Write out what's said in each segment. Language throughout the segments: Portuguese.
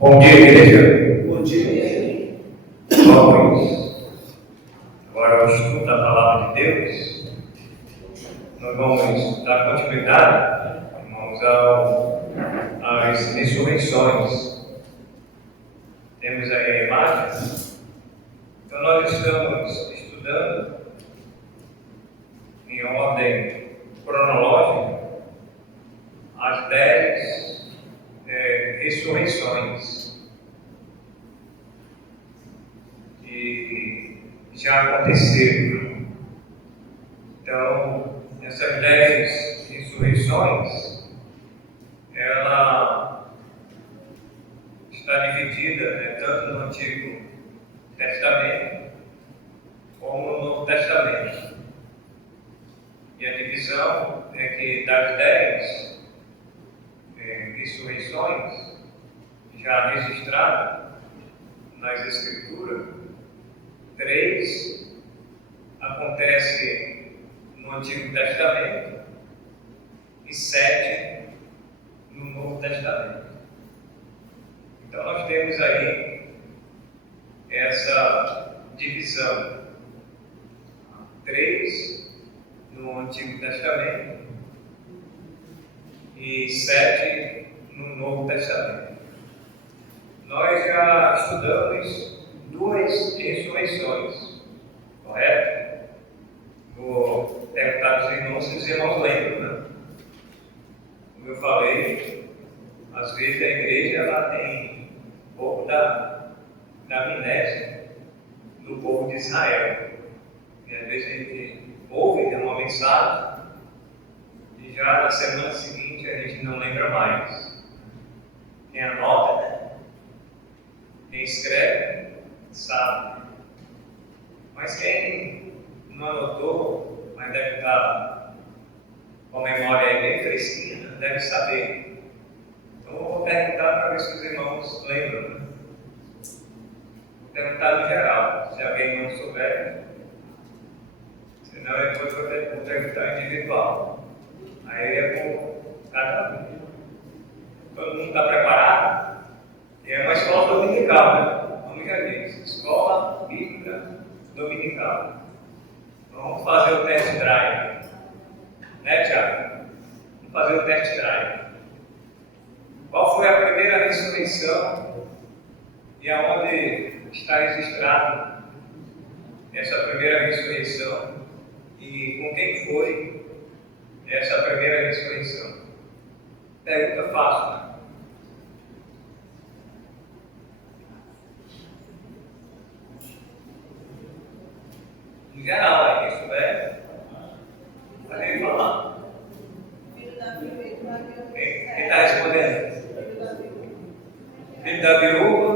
Bom dia, igreja. Bom dia. Vamos agora ao estudo da palavra de Deus. Nós vamos dar continuidade, irmãos, às ressurreições. Temos aí a imagem. Então nós estamos estudando em ordem cronológica as 10 ressurreições que já aconteceram. Então, essas 10 ressurreições, ela está dividida, tanto no Antigo Testamento como no Novo Testamento. E a divisão é que das 10 ressurreições já registradas nas Escrituras, 3 acontecem no Antigo Testamento e 7 no Novo Testamento. Então nós temos aí essa divisão: 3 no Antigo Testamento e 7 no Novo Testamento. Nós já estudamos 2 ressurreições, correto? Vou perguntar aos irmãos se os irmãos lembram, né? Como eu falei, às vezes a igreja ela tem um pouco da amnésia do povo de Israel. E às vezes a gente ouve uma mensagem e já na semana seguinte a gente não lembra mais. Quem anota, né? Quem escreve, sabe. Mas quem não anotou, mas deve estar com a memória bem fresquinha, deve saber. Então eu vou perguntar para ver se os irmãos lembram, né? Vou perguntar no geral, se alguém não souber. Senão depois eu vou perguntar individual. Aí é por cada um. Todo mundo está preparado? E é uma escola dominical, né? Como já disse, escola bíblica dominical. Então vamos fazer o test drive. Né, Tiago? Vamos fazer o test drive. Qual foi a primeira ressurreição e aonde está registrado essa primeira ressurreição? E com quem foi essa primeira ressurreição? Pergunta fácil, né? Em geral, quem souber, vai falar. Quem está respondendo? Filho da viúva.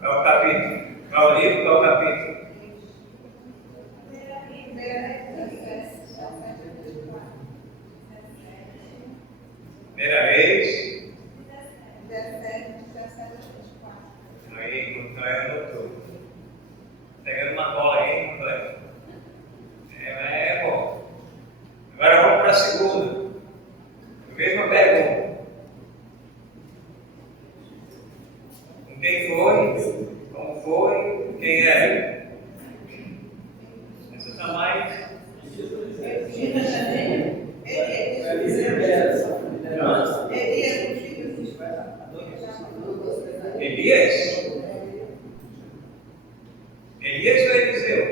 Qual é o capítulo? Qual é o livro? Qual é o capítulo? Primeira vez. Aí, então anotou. Pegando uma cola aí, colega. É bom. Agora vamos para a segunda. Mesma pergunta. Com quem foi? Como foi? Quem é? Essa está mais. Elias? Elias ou Eliseu?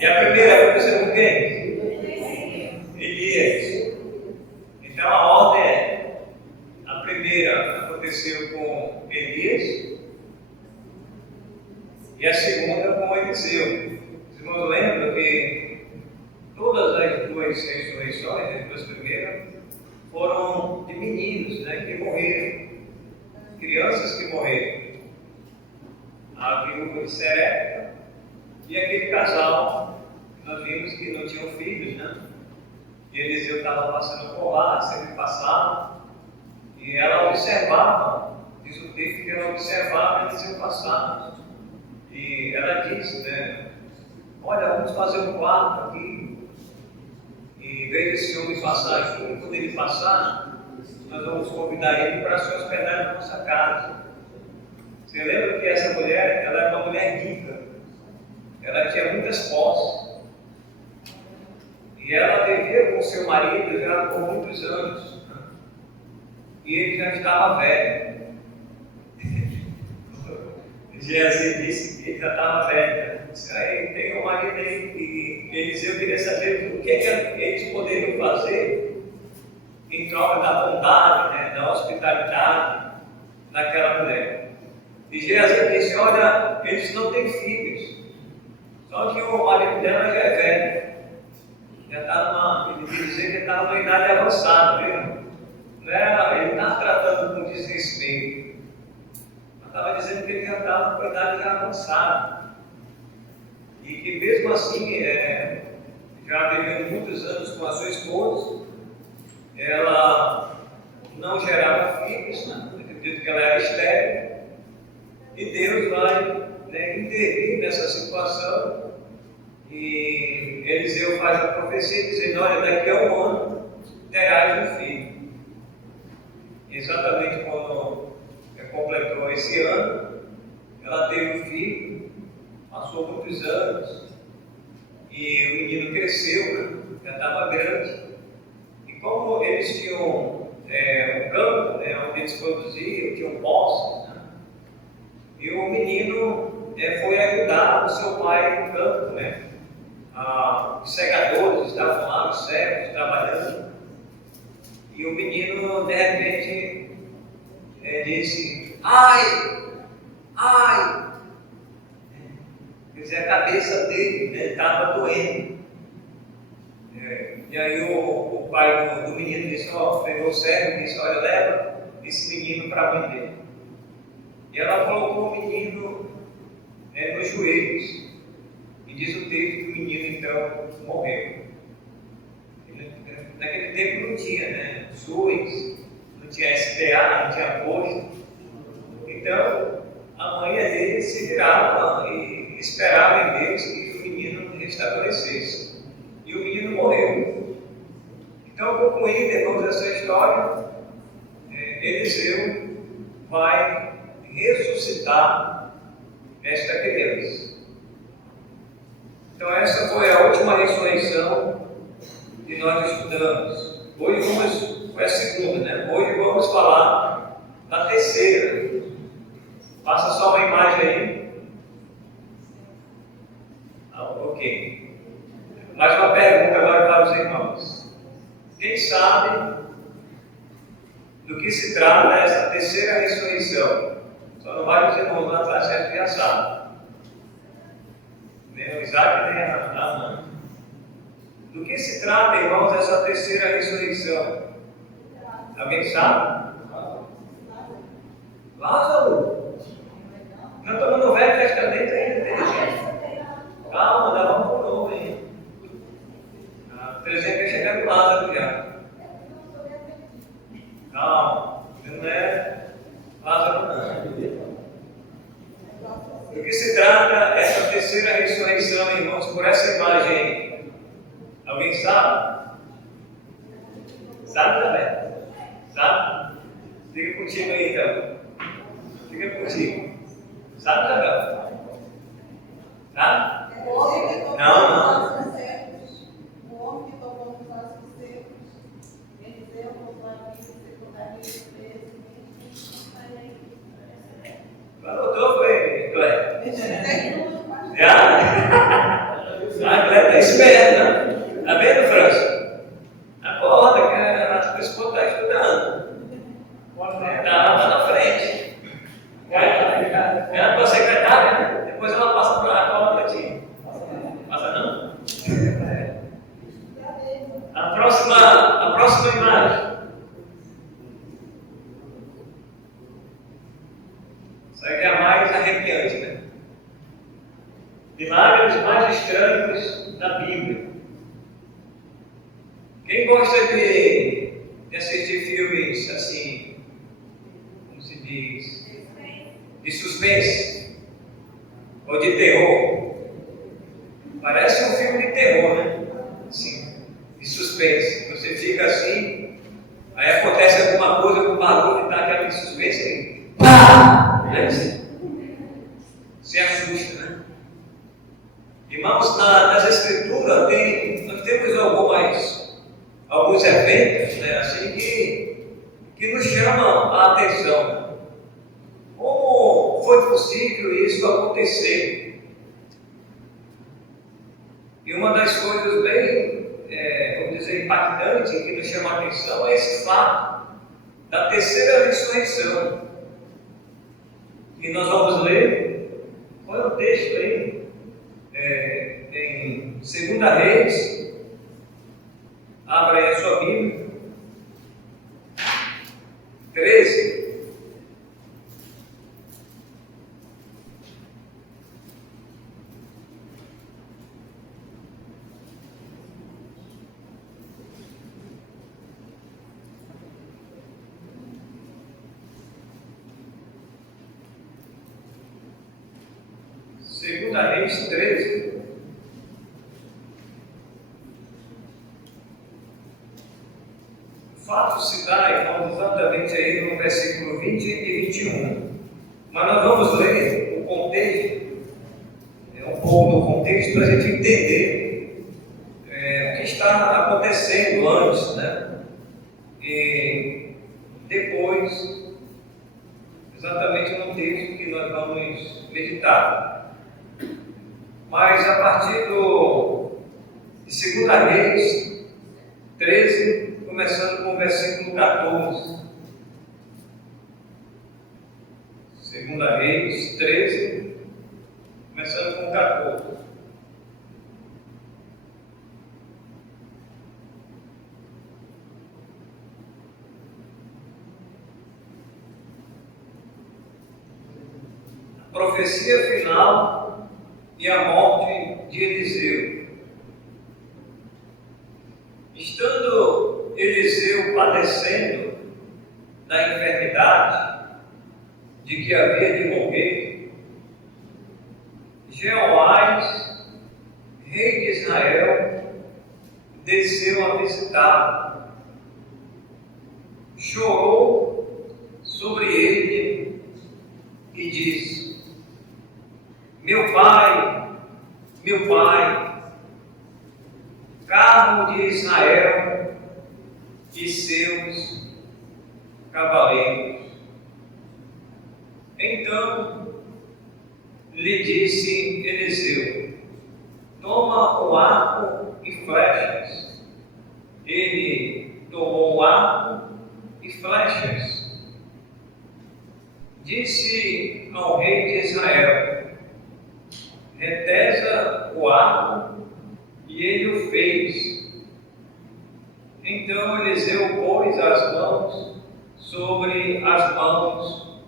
E a primeira aconteceu com quem? Elias. Então a ordem é: a primeira aconteceu com Elias e a segunda com Eliseu. Os irmãos lembram que todas as 2 ressurreições, as 2 primeiras, foram de meninos, né, que morreram, crianças que morreram. A viúva de Serepta e aquele casal que nós vimos que não tinham filhos, né? E Eliseu estava passando por lá, sempre passava, e ela observava, diz o texto que ela observava Eliseu passar. E ela disse, né? olha, vamos fazer um quarto aqui, e em vez desse homem passar junto, quando ele passar, nós vamos convidar ele para se hospedar na nossa casa. Você lembra que essa mulher, ela era uma mulher rica, ela tinha muitas posses, e ela vivia com seu marido já por muitos anos, né? E ele já estava velho. Geazi disse que ele já estava velho. Disse, aí tem um marido aí que Eliseu queria saber o que eles poderiam fazer em troca da bondade, né, da hospitalidade daquela mulher. E Geazi disse, olha, eles não têm filhos, só que o marido dela já é velho. Já está ele quer dizer que está numa idade avançada, viu? Não era, ele não estava tratando com desrespeito, mas estava dizendo que ele já estava com a idade já avançada. E que mesmo assim, já vivendo muitos anos com a sua esposa, ela não gerava filhos, né? Eu acredito que ela era estéril, e Deus vai, né, intervir nessa situação. E Eliseu faz a profecia dizendo, olha, daqui a um ano terás um filho. E exatamente quando completou esse ano, ela teve um filho, passou muitos anos, e o menino cresceu, né? Já estava grande. E como eles tinham um campo, né, onde eles produziam, tinham poços, né? E o menino foi ajudar o seu pai no campo, né? Os segadores estavam lá, os servos trabalhando, e o menino de repente disse, ai, ai, quer dizer, a cabeça dele estava doendo. E aí o pai do menino disse, pegou o servo e disse, olha, leva esse menino para a mãe dele. E ela colocou o menino nos joelhos. E diz o texto que o menino então morreu. Naquele tempo não tinha, né, SUS, não tinha SPA, não tinha posto. Então a mãe dele se virava e esperava em Deus que o menino restabelecesse. E o menino morreu. Então, concluindo, irmãos, essa história, Eliseu vai ressuscitar esta criança. Então essa foi a última ressurreição que nós estudamos. Hoje foi a segunda, né? Hoje vamos falar da terceira. Passa só uma imagem aí. Ok. Mais uma pergunta agora para os irmãos. Quem sabe do que se trata essa terceira ressurreição? Só não vai os irmãos lá atrás, certo? Já sabe. Nem o Isaac, nem a Ana. Do que se trata, irmãos, essa terceira ressurreição? Alguém sabe? Lázaro? Nós estamos no Velho Testamento ainda. Calma, dá vamos para o novo ainda. Por exemplo, vai chegar no Lázaro já. Calma, não é Lázaro não. Do que se trata essa terceira ressurreição, irmãos, por essa imagem aí? Alguém sabe? Sabe também? Sabe? Fica contigo aí, então. Fica contigo. Sabe também? Tá? Não. O homem que tomou os nossos secos, Eliseu voltou a vida secundária Anotou, foi, Cléber? Já? A Cléber está esperta, né? Está vendo, França? Acorda, que a esposa está estudando. Está lá na frente. Ela é tua secretária, né? Depois ela passa para a cola para ti. Passa não? A próxima imagem. Isso aqui é a mais arrepiante, né? Milagres mais estranhos da Bíblia. Quem gosta de assistir filmes assim, como se diz, de suspense ou de terror? Parece um filme de terror, né? Assim, de suspense. Você fica assim, aí acontece alguma coisa com o barulho e dá aquela suspense aí. Pá! Aí você assusta, né? Irmãos, nas Escrituras nós temos alguns eventos, né, assim, que nos chamam a atenção. Como foi possível isso acontecer? E uma das coisas bem, vamos dizer, impactantes que nos chama a atenção é esse fato da terceira ressurreição. E nós vamos ler, qual é o texto aí? Em 2 Reis, abra aí a sua Bíblia, 13. Segunda Reis 13. O fato se dá, irmãos, exatamente aí no versículo 20 e 21. Mas nós vamos ler o contexto, um pouco do contexto, para a gente entender o que está acontecendo antes, né? E depois, exatamente no texto que nós vamos meditar. Mas a partir de 2 Reis 13, começando com o versículo 14. 2 Reis 13, começando com o 14. A profecia final e a morte de Eliseu. Estando Eliseu padecendo da enfermidade de que havia de morrer, Jeoás, rei de Israel, desceu a visitá-lo. Chorou sobre ele e disse: meu pai, carro de Israel e seus cavaleiros. Então lhe disse Eliseu: toma o arco e flechas. Ele tomou o arco e flechas. Disse ao rei de Israel: retesa o arco, e ele o fez. Então Eliseu pôs as mãos sobre as mãos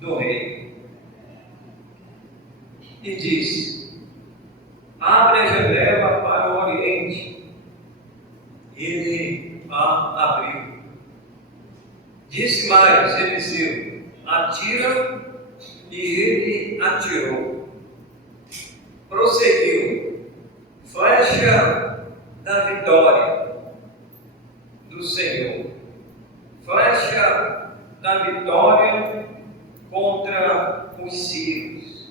do rei e disse: abre a janela para o oriente. Ele a abriu. Disse mais Eliseu: atira, e ele atirou. Prosseguiu: flecha da vitória do Senhor, flecha da vitória contra os sírios,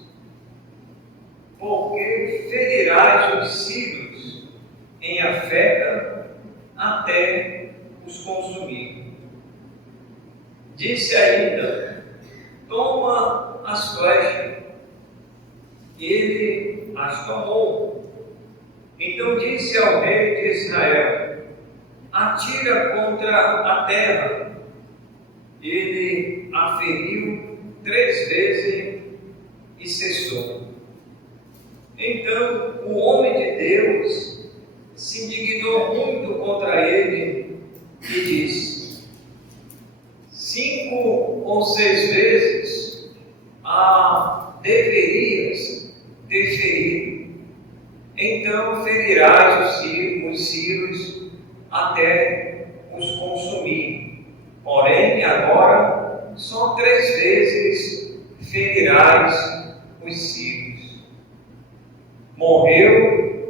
porque ferirás os sírios em Afeca até os consumir. Disse ainda: toma as flechas. Ele as tomou. Então disse ao rei de Israel: atira contra a terra. Ele a feriu 3 vezes e cessou. Então o homem de Deus se indignou muito contra ele e disse: 5 ou 6 vezes deverias ter ferido, então ferirás os sírios até os consumir. Porém, agora só 3 vezes ferirás os sírios. Morreu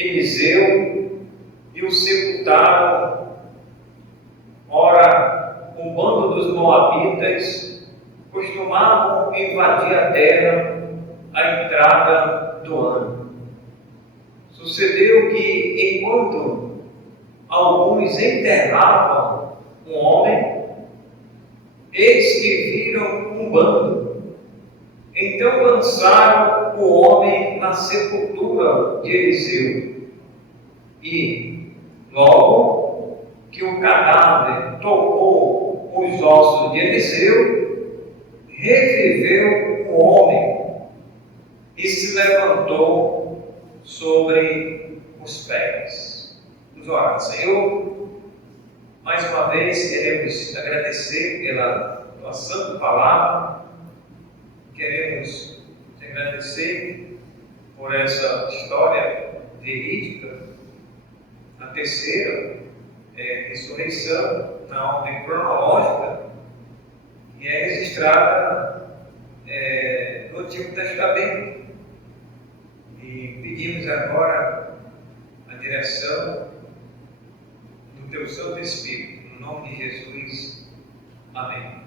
Eliseu e o sepultaram. Ora, um bando dos moabitas costumavam invadir a terra à entrada do ano. Sucedeu que, enquanto alguns enterravam um homem, eis que viram um bando. Então lançaram o homem na sepultura de Eliseu. E, logo que o cadáver tocou os ossos de Eliseu, reviveu o homem e se levantou sobre os pés. Vamos orar. Senhor, mais uma vez queremos agradecer pela tua santa palavra, queremos te agradecer por essa história verídica, a terceira ressurreição, na ordem cronológica, que é registrada no Antigo Testamento. E pedimos agora a direção do teu Santo Espírito, no nome de Jesus. Amém.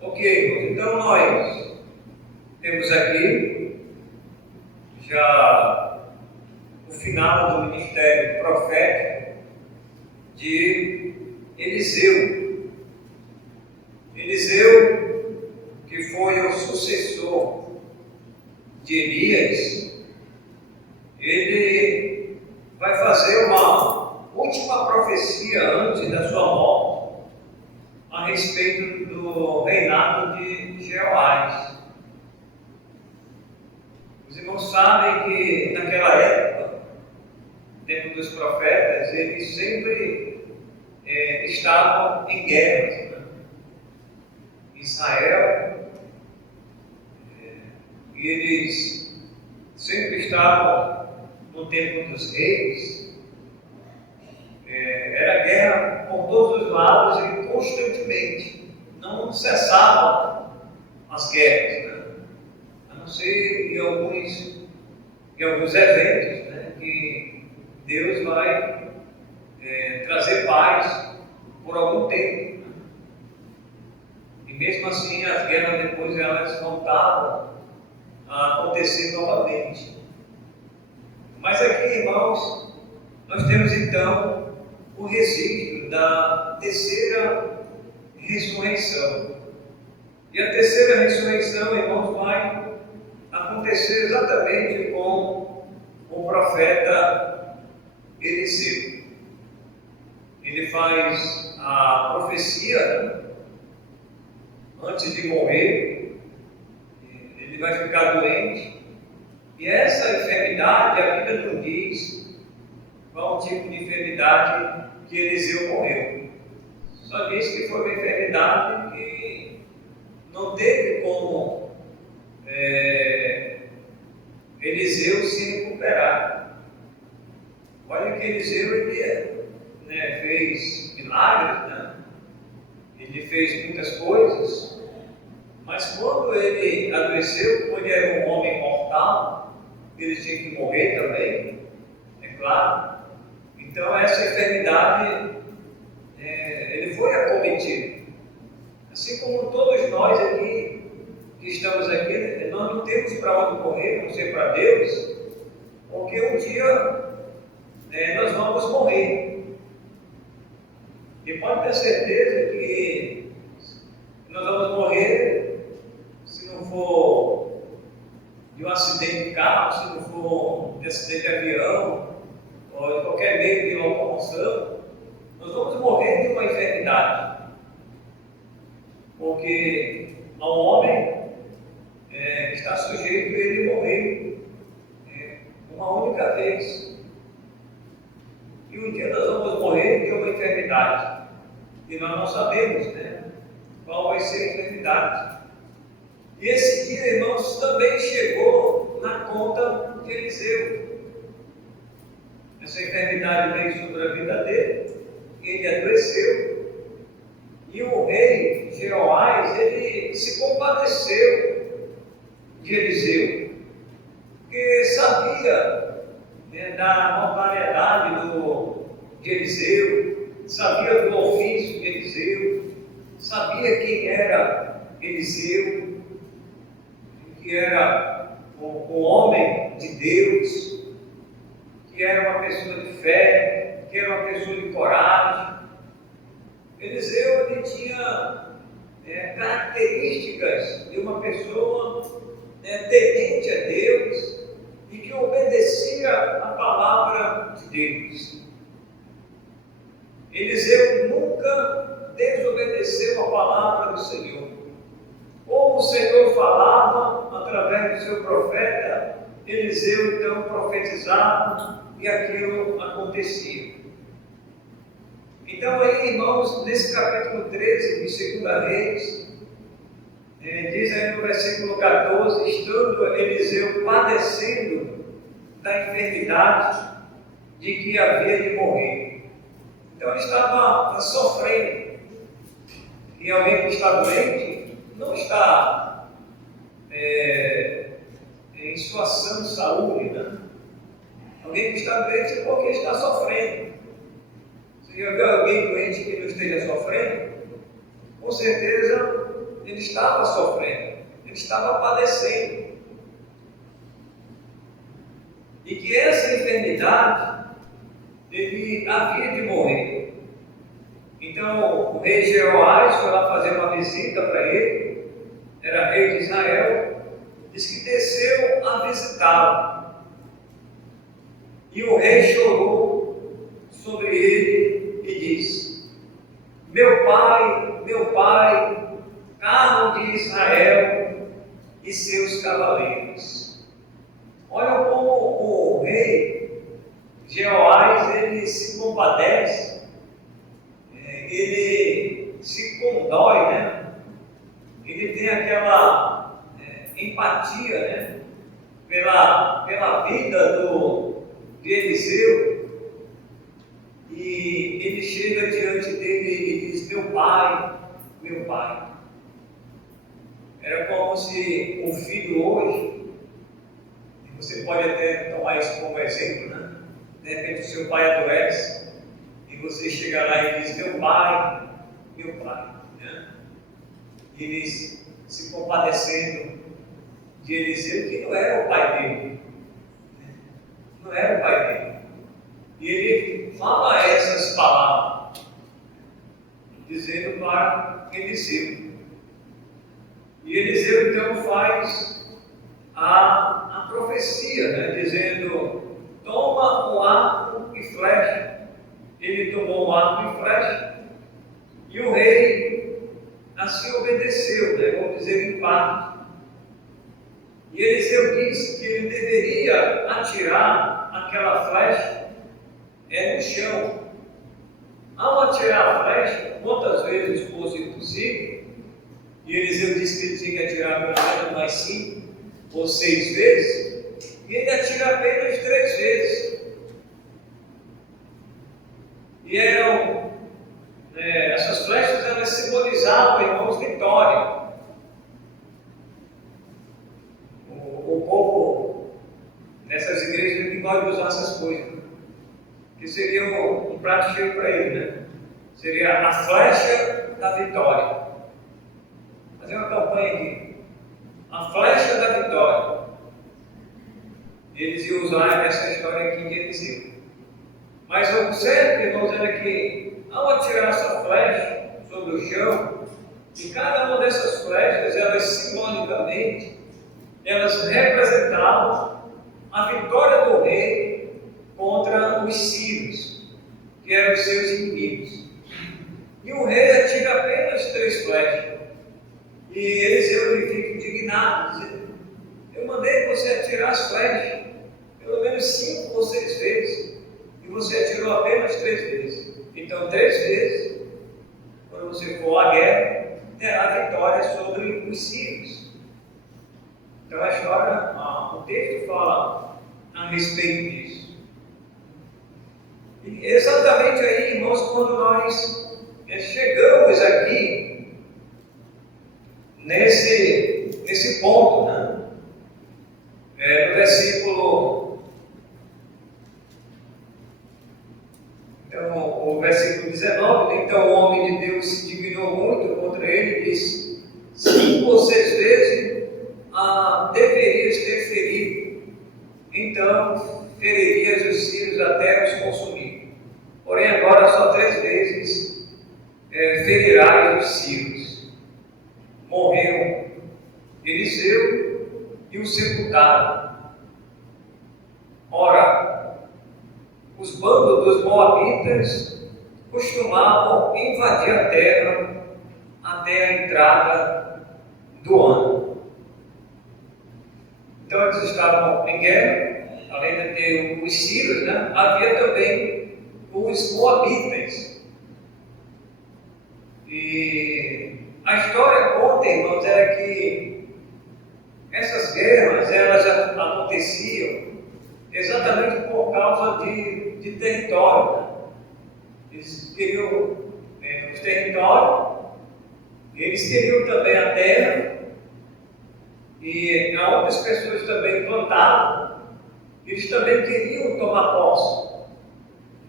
Ok, irmãos, então nós temos aqui já o final do ministério profético de Eliseu. Eliseu, que foi o sucessor de Elias, ele vai fazer uma última profecia antes da sua morte a respeito do reinado de Jeoás. Os irmãos sabem que naquela época, tempo dos profetas, eles sempre estavam em guerras, né? Israel, e eles sempre estavam no tempo dos reis. Era guerra por todos os lados e constantemente, não cessavam as guerras, né? A não ser em alguns eventos, né, que Deus vai trazer paz por algum tempo. E mesmo assim as guerras depois elas voltavam a acontecer novamente. Mas aqui, irmãos, nós temos então o registro da terceira ressurreição. E a terceira ressurreição, irmãos, vai acontecer exatamente com o profeta Eliseu. Ele faz a profecia antes de morrer, ele vai ficar doente, e essa enfermidade, a Bíblia não diz qual tipo de enfermidade que Eliseu morreu. Só diz que foi uma enfermidade que não teve como Eliseu se recuperar. Olha que Eliseu ele, fez milagres, né? Ele fez muitas coisas, mas quando ele adoeceu, como ele era um homem mortal, ele tinha que morrer também, é claro. Então essa enfermidade, ele foi acometido. Assim como todos nós aqui, que estamos aqui, nós não temos para onde correr, a não ser para Deus, porque um dia nós vamos morrer. E pode ter certeza que nós vamos morrer, se não for de um acidente de carro, se não for de acidente de avião, ou de qualquer meio de locomoção, nós vamos morrer de uma enfermidade. Porque ao homem está sujeito a ele morrer uma única vez. E um dia nós vamos morrer de uma enfermidade. E nós não sabemos, qual vai ser a enfermidade. E esse dia, irmãos, também chegou na conta de Eliseu. Essa enfermidade veio sobre a vida dele, ele adoeceu. E o rei Jeoás, ele se compadeceu de Eliseu. porque sabia, da notoriedade de Eliseu, sabia do ofício de Eliseu, sabia quem era Eliseu, que era um homem de Deus, que era uma pessoa de fé, que era uma pessoa de coragem. Eliseu ele tinha características de uma pessoa temente a Deus e que obedecia a palavra de Deus. Eliseu nunca desobedeceu a palavra do Senhor. Ou o Senhor falava através do seu profeta, Eliseu então profetizava e aquilo acontecia. Então aí, irmãos, nesse capítulo 13 de 2 Reis, diz aí no versículo 14, estando Eliseu padecendo da enfermidade de que havia de morrer. Então ele estava sofrendo. E alguém que está doente não está em situação de saúde, né? Alguém que está doente é porque está sofrendo. Se houver alguém doente que não esteja sofrendo, com certeza ele estava sofrendo, ele estava padecendo. E que essa enfermidade ele havia de morrer. Então o rei Jeoás foi lá fazer uma visita para ele, era rei de Israel, diz que desceu a visitá-lo. E o rei chorou sobre ele e disse: meu pai, carro de Israel e seus cavaleiros. Olha como o rei Jeoás ele se compadece, ele se condói, né? Ele tem aquela empatia, né? Pela vida de Eliseu, e ele chega diante dele e diz: meu pai. Era como se um filho hoje, e você pode até tomar isso como exemplo, né? De repente o seu pai adoece e você chega lá e diz: meu pai, né? E ele se compadecendo de Eliseu, que não era o pai dele, não era o pai dele. E ele fala essas palavras, dizendo para Eliseu. E Eliseu então faz a profecia, né? Dizendo: toma o arco e flecha. Ele tomou o arco e flecha, e o rei assim obedeceu, né? Vamos dizer em parte. E Eliseu disse que ele deveria atirar aquela flecha no chão. Ao atirar a flecha, quantas vezes fosse possível, e Eliseu disse que ele tinha que atirar pelo menos mais 5 ou 6 vezes, e ele atira apenas 3 vezes. E essas flechas elas simbolizavam, irmãos, vitória. O povo nessas igrejas ele gosta de usar essas coisas, que seria um prato cheio para ele, né? Seria a flecha da vitória. Fazer uma campanha aqui, a flecha da vitória. Eles iam usar essa história aqui de Eliseu. Mas o certo, irmãos, era que ao atirar essa flecha sobre o chão, e cada uma dessas flechas, elas simbolicamente, elas representavam a vitória do rei contra os sírios, que eram os seus inimigos. E o rei atira apenas 3 flechas. E Eliseu fica indignado, dizendo: eu mandei você atirar as flechas pelo menos 5 ou 6 vezes, e você atirou apenas 3 vezes. Então 3 vezes, quando você for à guerra, terá vitória sobre os sírios. Então a história, o texto fala a respeito disso. E exatamente aí, irmãos, quando nós chegamos aqui nesse ponto, né? No versículo o versículo 19, então o homem de Deus se dignou muito contra ele e disse: 5 ou 6 vezes deverias ter ferido, então feririas os sírios até os consumir. Porém agora só 3 vezes ferirás os sírios. Morreu Eliseu e o sepultaram. Ora, os bandos dos moabitas costumavam invadir a terra até a entrada do ano. Então eles estavam em guerra, além de ter os sírios, né? Havia também os moabitas. E a história conta, irmãos, era que essas guerras elas já aconteciam exatamente por causa de território. Eles queriam os territórios, eles queriam também a terra, e outras pessoas também plantavam, eles também queriam tomar posse.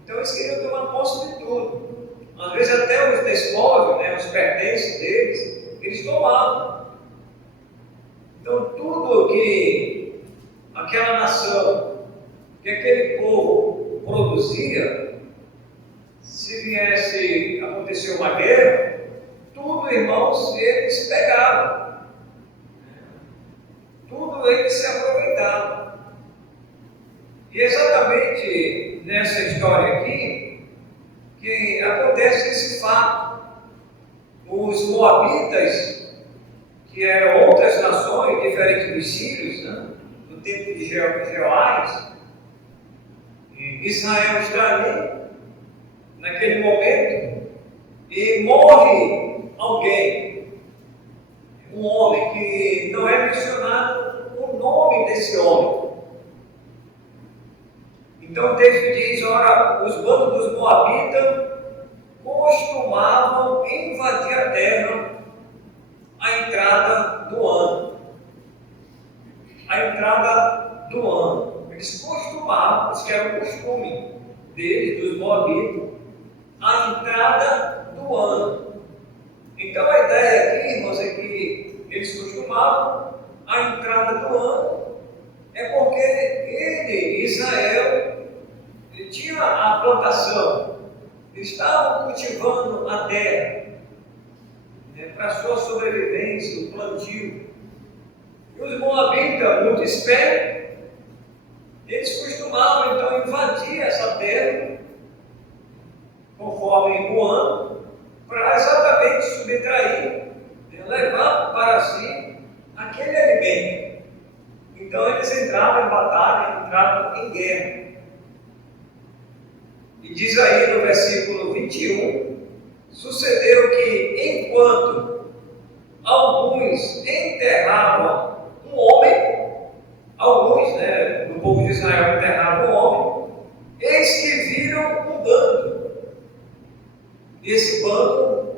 Então eles queriam tomar posse de tudo. Às vezes até os despojos, né, os pertences deles, eles tomavam. Então tudo que aquela nação, que aquele povo produzia, se viesse acontecer uma guerra, tudo, irmãos, eles pegavam. Tudo eles se aproveitavam. E exatamente nessa história aqui, que acontece esse fato. Os moabitas, que eram outras nações diferentes dos sírios, né, no tempo de Jeoás, Israel está ali, naquele momento, e morre alguém, um homem que não é mencionado o nome desse homem. Então o texto diz: ora, os bandos dos moabitas costumavam invadir a terra à entrada do ano. A entrada do ano. Eles costumavam, isso que era o costume deles, dos moabitas, a entrada do ano. Então a ideia aqui, irmãos, é que eles costumavam a entrada do ano, é porque ele, Israel, ele tinha a plantação, eles estavam cultivando a terra, né, para a sua sobrevivência, o plantio. E os moabitas, muito espertos, eles costumavam então invadir essa terra, conforme o ano, para exatamente subtrair, levar para si aquele alimento. Então eles entravam em batalha, entravam em guerra. E diz aí no versículo 21, sucedeu que enquanto alguns enterravam um homem, alguns, né, do povo de Israel enterravam um homem, eis que viram um bando. E esse bando,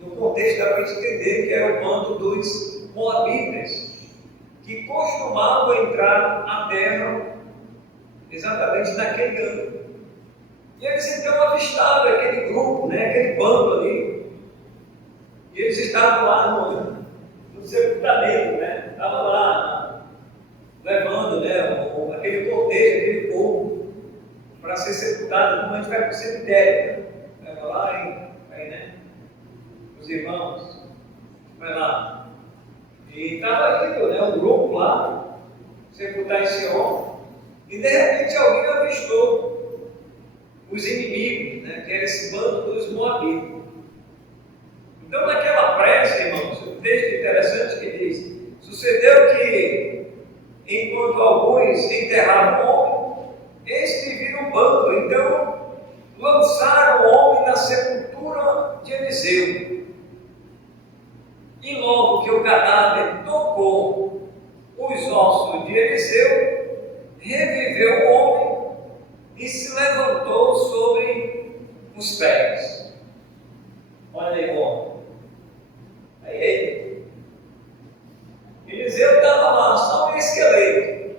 no contexto, dá para entender que era o bando dos moabitas, que costumavam entrar na terra exatamente naquele ano. E eles então avistaram aquele grupo, né, aquele bando ali, e eles estavam lá no sepultamento, né, estavam lá levando, né, aquele cortejo, aquele povo, para ser sepultado, como a gente vai para o cemitério, né? Leva lá aí, né, os irmãos, vai lá. E estava indo, né, um grupo lá, sepultar esse homem, e de repente alguém avistou os inimigos, né, que era esse bando dos moabitas. Então, naquela prece, irmãos, um texto interessante que diz: sucedeu que, enquanto alguns enterravam o homem, eis que viram um bando, então lançaram o homem na sepultura de Eliseu. E logo que o cadáver tocou os ossos de Eliseu, reviveu o homem e se levantou sobre os pés. Olha aí, irmão. Aí ele. Eliseu estava lá, só um esqueleto.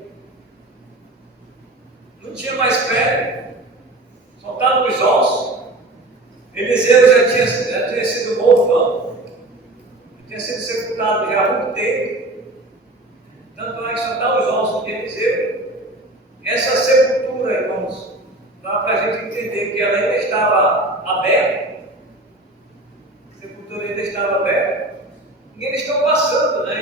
não tinha mais pele, só estavam os ossos. Eliseu já tinha sido morto, tinha sido sepultado já há muito tempo, tanto é que só estavam os ossos de Eliseu. Essa sepultura, irmãos, dá para a gente entender que ela ainda estava aberta, a sepultura ainda estava aberta, e eles estão passando, né?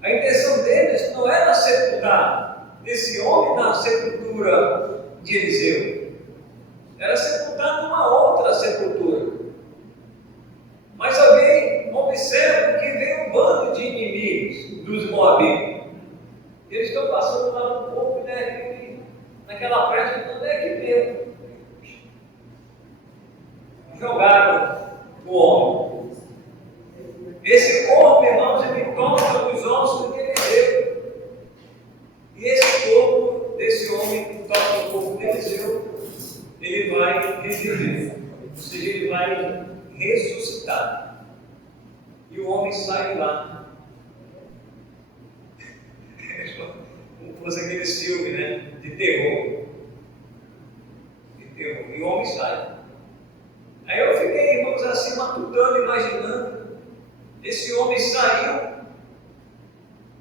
A intenção deles não era sepultar esse homem na sepultura de Eliseu, era sepultar numa outra sepultura. Mas alguém observa que veio um bando de inimigos dos Moabitas. Eles estão passando lá no corpo, né, naquela pressa, não é que mesmo. Jogaram o homem. Esse corpo, irmãos, ele toca os ossos de Eliseu. E esse corpo desse homem que toca o corpo de Eliseu, ele vai reviver. Ou seja, ele vai ressuscitar. E o homem sai lá. Como fosse aqueles filmes, né? De terror. E o homem sai. Aí eu fiquei, irmãos, assim, matutando, imaginando. Esse homem saiu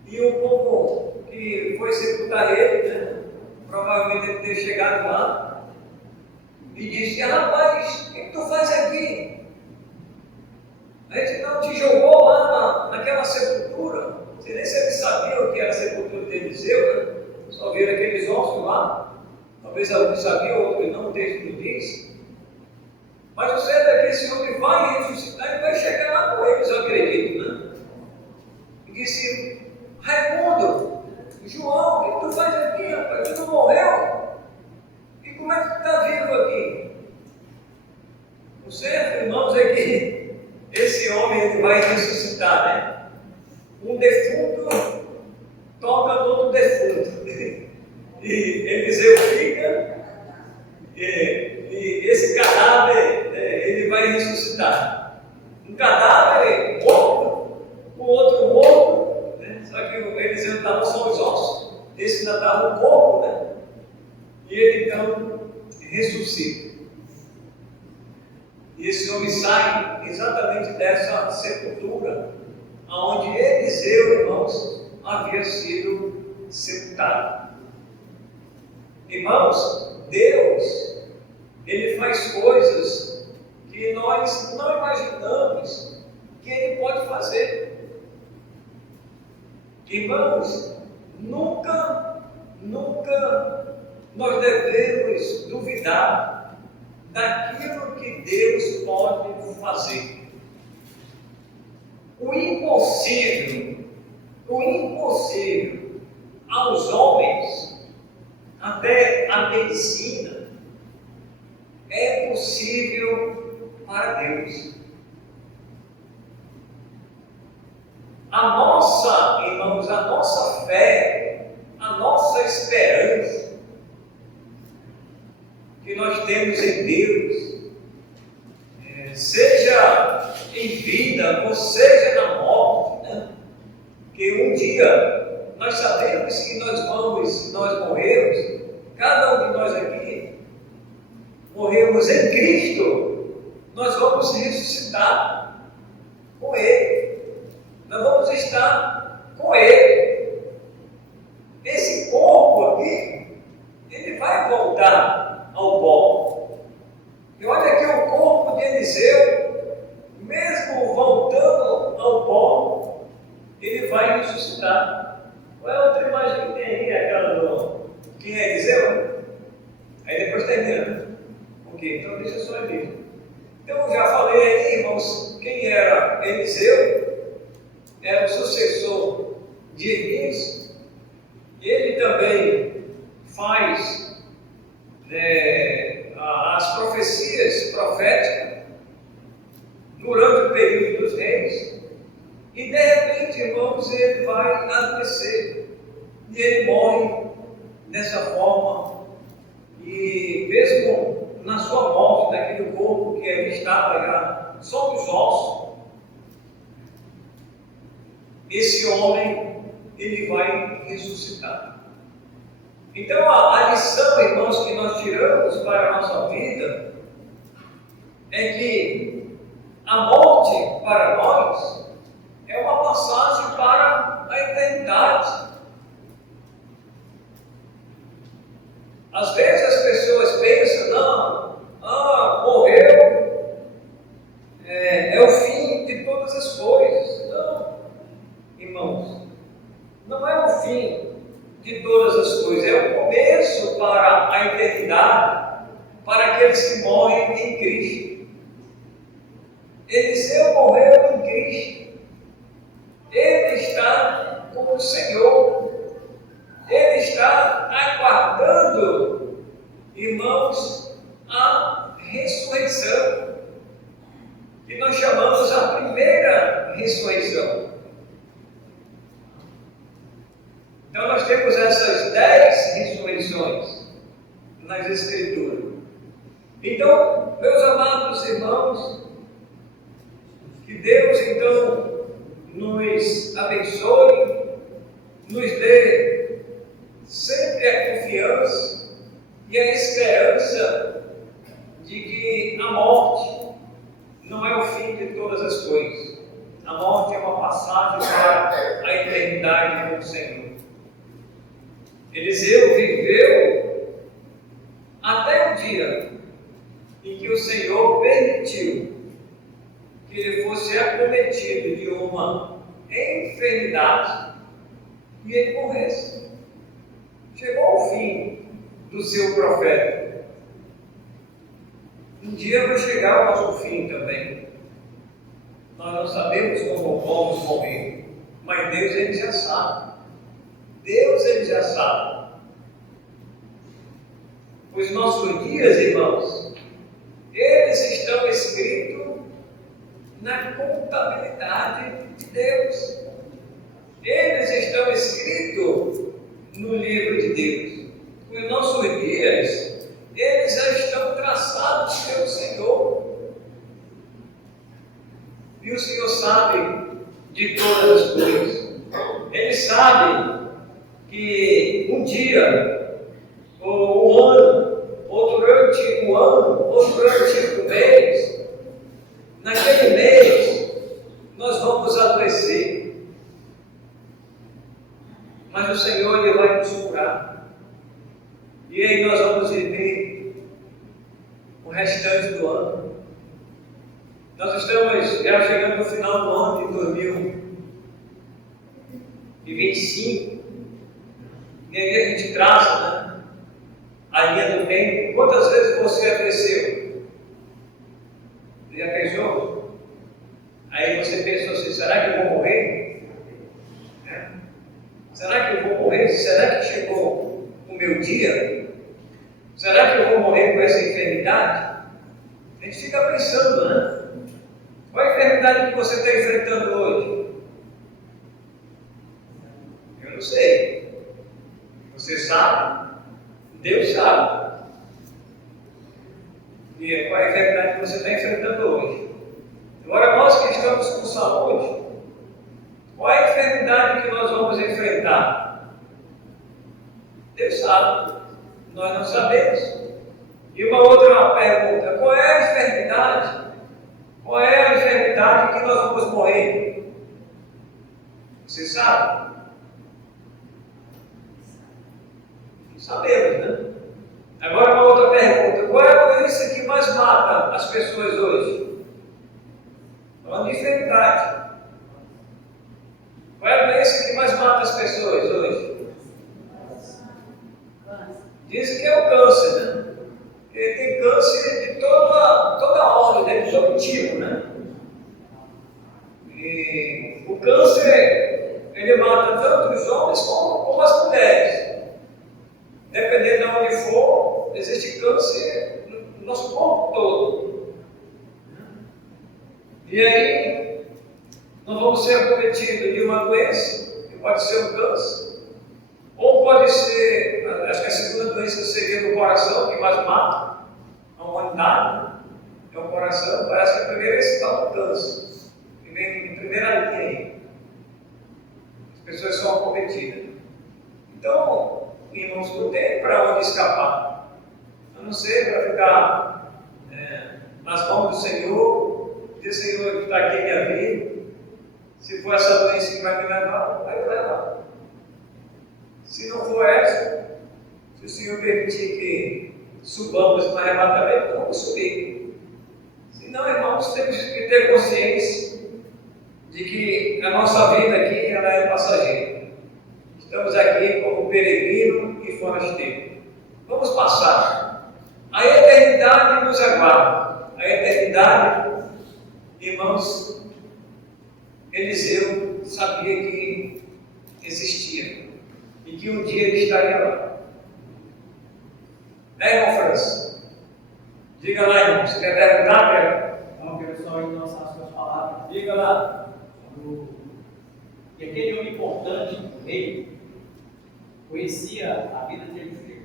e o povo que foi sepultar ele, né? Provavelmente deve ter chegado lá e disse: rapaz, o que tu faz aqui? A gente não te jogou lá naquela sepultura. Você nem sempre sabia o que era a sepultura de Eliseu, né? Só viram aqueles ossos lá. Talvez alguns sabiam, outros não, o texto não diz. Mas o certo é que esse homem vai ressuscitar e vai chegar lá com eles, eu acredito, né? E disse: Raimundo, João, o que tu faz aqui, rapaz? Tu não morreu? E como é que tu está vivo aqui? O certo, irmãos, é que esse homem ele vai ressuscitar, né? Um defunto toca no outro defunto. E Eliseu fica, e esse cadáver ele vai ressuscitar. Um cadáver morto, o outro morto, né? Só que Eliseu estava só os ossos, esse ainda estava o corpo, né? E ele então ressuscita. E esse homem sai exatamente dessa sepultura onde Eliseu, irmãos, havia sido sepultado. Irmãos, Deus, Ele faz coisas que nós não imaginamos que Ele pode fazer. Irmãos, nunca nós devemos duvidar daquilo que Deus pode fazer. O impossível aos homens, até a medicina, é possível para Deus. Irmãos, a nossa fé, a nossa esperança que nós temos em Deus, seja em vida ou seja na morte, né? Que um dia nós sabemos que nós morremos, cada um de nós aqui morremos em Cristo, nós vamos ressuscitar com Ele, nós vamos estar com Ele. Esse corpo aqui, ele vai voltar ao pó. E olha aqui o corpo de Eliseu, mesmo voltando ao pó, ele vai ressuscitar. Qual é a outra imagem que tem aí? Aquela do quem é Eliseu? Aí depois termina. Ok, então deixa só ali. Então eu já falei aí, irmãos, quem era Eliseu? Era o sucessor de Elias. Ele também faz as profecias proféticas durante o período dos reis. E de repente, irmãos, ele vai adoecer. E ele morre dessa forma. E mesmo na sua morte, naquele corpo que ele estava já, só os ossos, esse homem, ele vai ressuscitar. Então, a lição, irmãos, que nós tiramos para a nossa vida é que a morte para nós é uma passagem para a eternidade. Às vezes as pessoas pensam, não, morreu, é o fim de todas as coisas. Não, irmãos, não é o fim de todas as coisas, é o começo para a eternidade, para aqueles que morrem em Cristo. Eliseu morreu em Cristo, ele está com o Senhor, ele está aguardando, irmãos, a ressurreição, que nós chamamos a primeira ressurreição. Então nós temos essas 10 ressurreições nas Escrituras. Então, meus amados irmãos, que Deus então nos abençoe, nos dê sempre a confiança e a esperança de que a morte não é o fim de todas as coisas. A morte é uma passagem para a eternidade com o Senhor. Eliseu viveu até o dia em que o Senhor permitiu que ele fosse acometido de uma enfermidade e ele morresse. Chegou ao fim do seu profeta. Um dia vai chegar o nosso fim também. Nós não sabemos como vamos morrer, mas Deus ele já sabe. Deus ele já sabe. Os nossos dias, irmãos, eles estão escritos na contabilidade de Deus. Eles estão escritos no livro de Deus. Os nossos dias, eles já estão traçados pelo Senhor. E o Senhor sabe de todas as coisas. Ele sabe que um dia, ou um ano, ou durante o ano, ou durante o mês, naquele mês, nós vamos adoecer. Mas o Senhor ele vai nos curar. E aí nós vamos viver o restante do ano. Nós estamos já chegando no final do ano de 2025. E aí a gente traça, né, a linha do tempo. Quantas vezes você adoeceu? Você já pensou? Aí você pensou assim, será que eu vou morrer? Será que eu vou morrer? Será que chegou o meu dia? Será que eu vou morrer com essa enfermidade? A gente fica pensando, né? Qual é a enfermidade que você está enfrentando hoje? Eu não sei. Você sabe? Deus sabe. E qual é a enfermidade que você está enfrentando hoje? Agora, nós que estamos com saúde, qual é a enfermidade que nós vamos enfrentar? Deus sabe. Nós não sabemos. E uma outra pergunta: qual é a enfermidade? Qual é a enfermidade que nós vamos morrer? Você sabe? Não sabemos, né? Agora uma outra pergunta: qual é a doença que mais mata as pessoas hoje? Falando de enfermidade. Qual é a doença que mais mata as pessoas hoje? Dizem que é o câncer, né? Porque tem câncer de toda ordem, né? De todo tipo, né? E o câncer, ele mata tanto os homens como as mulheres. Dependendo de onde for, existe câncer no nosso corpo todo. E aí, nós vamos ser acometidos de uma doença, que pode ser um câncer, ou pode ser, acho que a segunda doença seria do coração, que mais mata a humanidade, é o coração. Parece que a primeira é esse tal do câncer, que vem em primeira linha aí. As pessoas são acometidas. Então, irmãos, não tem para onde escapar, a não ser para ficar nas mãos do Senhor, dizer: Senhor, está aqui minha vida, se for essa doença que vai me levar, vai me levar. Se não for essa, se o Senhor permitir que subamos no arrebatamento, vamos subir. Se não, irmãos, temos que ter consciência de que a nossa vida aqui ela é passageira. Estamos aqui como peregrino e forasteiro. Vamos passar. A eternidade nos aguarda. A eternidade, irmãos, Eliseu sabia que existia e que um dia ele estaria lá. Né, irmão França? Diga lá, irmão. Você quer perguntar, Pedro? Não, quero só endossar as suas palavras. Diga lá. E aquele homem importante, o rei, conhecia a vida de Eliseu,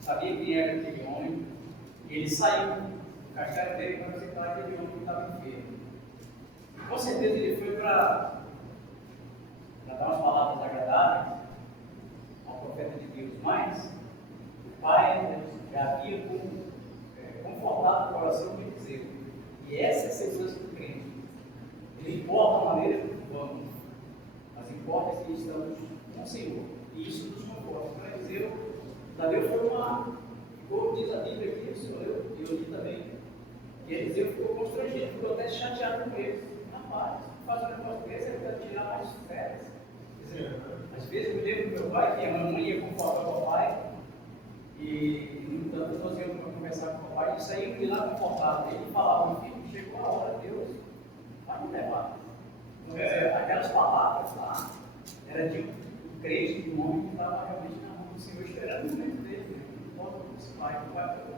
sabia quem era aquele homem, e ele saiu do castelo dele para visitar aquele homem que estava enfermo. Com certeza ele foi para dar umas palavras agradáveis ao profeta de Deus, mas o pai já havia confortado o coração de Eliseu. E essa é a segurança do crente. Ele importa a maneira que vamos, mas importa que estamos com o Senhor. E isso nos conforta. Para Eliseu, Davi foi como diz a Bíblia aqui, eu li também, que Eliseu ficou constrangido, ficou até chateado com ele. Rapaz, faz um negócio desse, ele quer tirar mais férias. Às vezes eu lembro do meu pai, que a mamãe ia confortar o papai, e no entanto nós íamos para conversar com o papai, e saímos de lá confortados. Ele falava: filho, chegou a hora, Deus vai me levar. Aquelas palavras lá, era de um crente, de um homem que estava realmente na mão do Senhor, esperando o momento dele. Não importa o que se vai para o coração.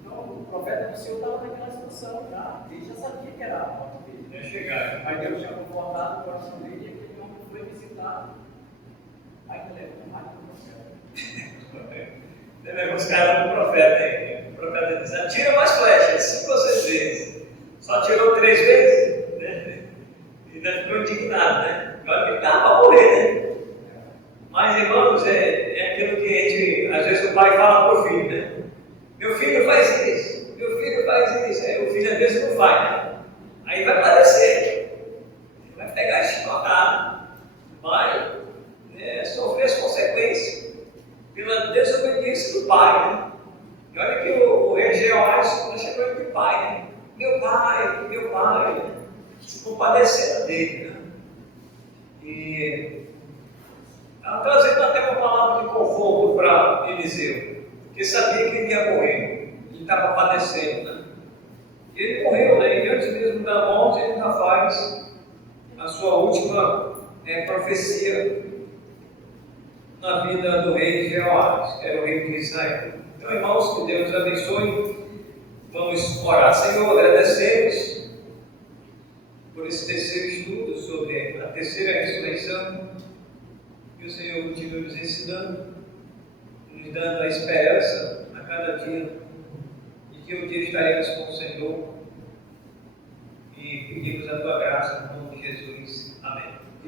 Então, o profeta do Senhor estava naquela situação já, ele já sabia que era a morte dele. Ia chegar. Mas Deus tinha confortado o coração dele, e aquele homem foi visitado. Aí ele levou mais para o céu. Deve buscar o profeta aí. O profeta diz: atira mais flechas, 5 ou 6 vezes. Só tirou 3 vezes, né? E ainda ficou indignado, né? Agora que ele estava para morrer, né? Mas, irmãos, é aquilo que a gente, às vezes o pai fala para o filho, né? Meu filho faz isso, meu filho faz isso. Aí o filho às vezes não faz, né? Aí vai padecer, vai pegar chicotada, vai sofrer as consequências pela desobediência do pai, né? E olha que o rei Jeoás chegou ele de pai, né? Meu pai, né? Se compadecendo dele, né? E trazendo até uma palavra de conforto para Eliseu, que sabia que ele ia morrer, ele estava padecendo, né? E ele morreu, né? E antes mesmo da morte, ele ainda faz a sua última profecia na vida do rei Jeoás, que era o rei de Israel. Então, irmãos, que Deus abençoe. Vamos orar. Senhor, agradecemos por esse terceiro estudo sobre a terceira ressurreição, que o Senhor continua nos ensinando, nos dando a esperança a cada dia de que um dia estaremos com o Senhor, e pedimos a tua graça em nome de Jesus. Amém.